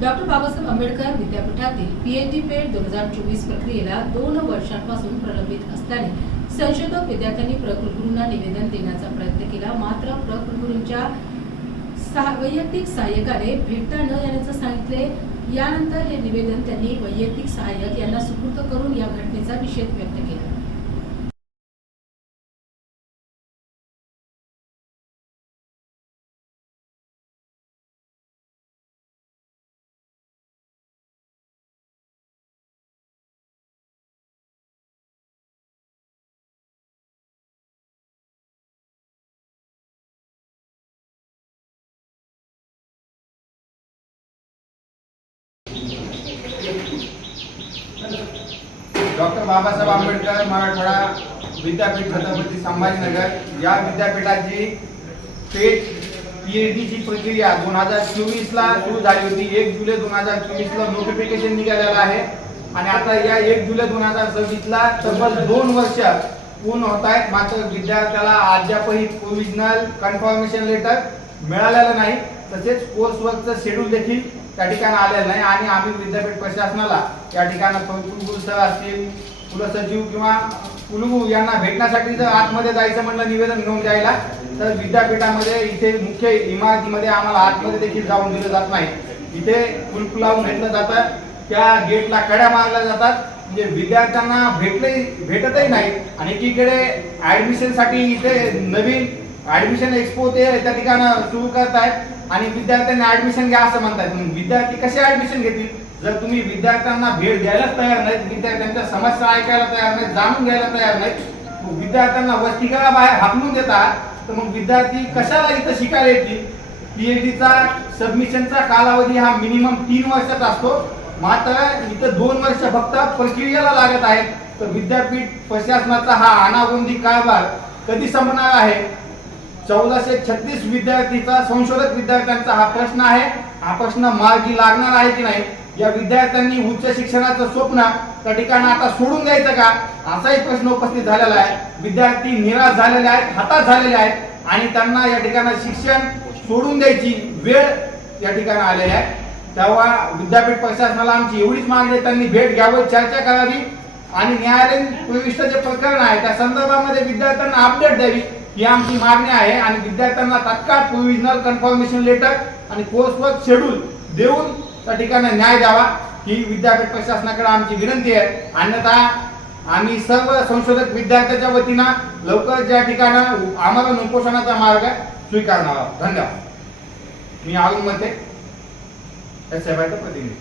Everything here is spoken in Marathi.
डॉक्टर बाबासाहेब आंबेडकर विद्यापीठातील पीएचडी पेड 2024 प्रक्रियेला 2 वर्षांपासून प्रलंबित असल्याने संशोधक विद्यार्थ्यांनी प्रकुलगुरूंना निवेदन देण्याचा प्रयत्न केला, मात्र प्रकुलगुरूंच्या वैयक्तिक सहाय्यकाने भेटता न येण्याचे सांगितले। यानंतर हे निवेदन त्यांनी वैयक्तिक सहाय्यक यांना सुपूर्द करून या घटनेचा निषेध व्यक्त केला। डॉक्टर बाबासाहेब आंबेडकर मराठवाडा विद्यापीठ छत्रपती संभाजीनगर या विद्यापीठाची पीएचडीची प्रक्रिया 2024 ला सुरू झाली होती। 1 जुलै 2024 ला नोटिफिकेशन निघालेलं आहे आणि आता या 1 जुलै 2026 ला तब्बल 2 वर्ष पूर्ण होत आहेत, मात्र विद्यार्थ्याला अद्यापही प्रोव्हिजनल कन्फर्मेशन लेटर मिळालेलं नाही। तसेच कोर्स वर्कचं शेड्यूल देखील त्या ठिकाणी आलेलं नाही आणि आम्ही विद्यापीठ प्रशासनाला या ठिकाणी कुलगुरू सर असतील, कुलसचिव किंवा कुलगुरू यांना भेटण्यासाठी जर आतमध्ये जायचं म्हणलं निवेदन घेऊन जायला, तर विद्यापीठामध्ये इथे मुख्य इमारतीमध्ये आम्हाला आतमध्ये देखील जाऊन दिलं जात नाही। इथे कुलूप लावून घेतलं जातं, त्या गेटला कड्या मारल्या जातात, म्हणजे विद्यार्थ्यांना भेटतही नाही। आणि एकीकडे ऍडमिशन साठी इथे नवीन ऍडमिशन एक्सपो ते त्या ठिकाणी सुरू करत आहेत आणि विद्यार्थ्यांनी ऍडमिशन घ्या असं म्हणतात। विद्यार्थी कसे ऍडमिशन घेतील जर तुम्ही विद्यार्थ्यांना भेट द्यायलाच तयार नाहीत, विद्यार्थ्यांच्या समस्या ऐकायला तयार नाहीत, जाणून घ्यायला तयार नाहीत, विद्यार्थ्यांना वसतिगृहाबाहेर हाकलून देतात, तर मग विद्यार्थी कशाला इथं शिकायला येतील। पीएचडीचा सबमिशनचा कालावधी हा मिनिमम 3 वर्षाचा असतो, मात्र इथं 2 वर्ष फक्त प्रक्रियेला लागत आहेत। तर विद्यापीठ प्रशासनाचा हा अनागोंदी कारभार कधी संपणार आहे। 1436 विद्यार्थीचा संशोधक विद्यार्थ्यांचा हा प्रश्न आहे, हा प्रश्न मार्गी लागणार आहे की नाही। या विद्यार्थ्यांनी उच्च शिक्षणाचं स्वप्न त्या ठिकाणी आता सोडून द्यायचं का, असाही प्रश्न उपस्थित झालेला आहे। विद्यार्थी निराश झालेले आहेत, हताश झालेले आहेत आणि त्यांना या ठिकाणी शिक्षण सोडून द्यायची वेळ या ठिकाणी आलेली आहे। तेव्हा विद्यापीठ प्रशासनाला आमची एवढीच मागणी आहे, त्यांनी भेट घ्यावी, चर्चा करावी आणि न्यायालयीन प्रविष्ट जे प्रकरण आहे त्या संदर्भामध्ये विद्यार्थ्यांना अपडेट द्यावी, ही आमची मागणी आहे। आणि विद्यार्थ्यांना तात्काळ प्रोव्हिजनल कन्फर्मेशन लेटर आणि कोर्स वर्क शेड्यूल देऊन त्या ठिकाणी न्याय द्यावा, ही विद्यापीठ प्रशासनाकडे आमची विनंती आहे। अन्यथा आम्ही सर्व संशोधक विद्यार्थ्यांच्या वतीनं लवकर ज्या ठिकाणी आम्हाला उपोषणाचा मार्ग स्वीकारणार आहोत। धन्यवाद। मी अरुण मते, SFI चा प्रतिनिधी।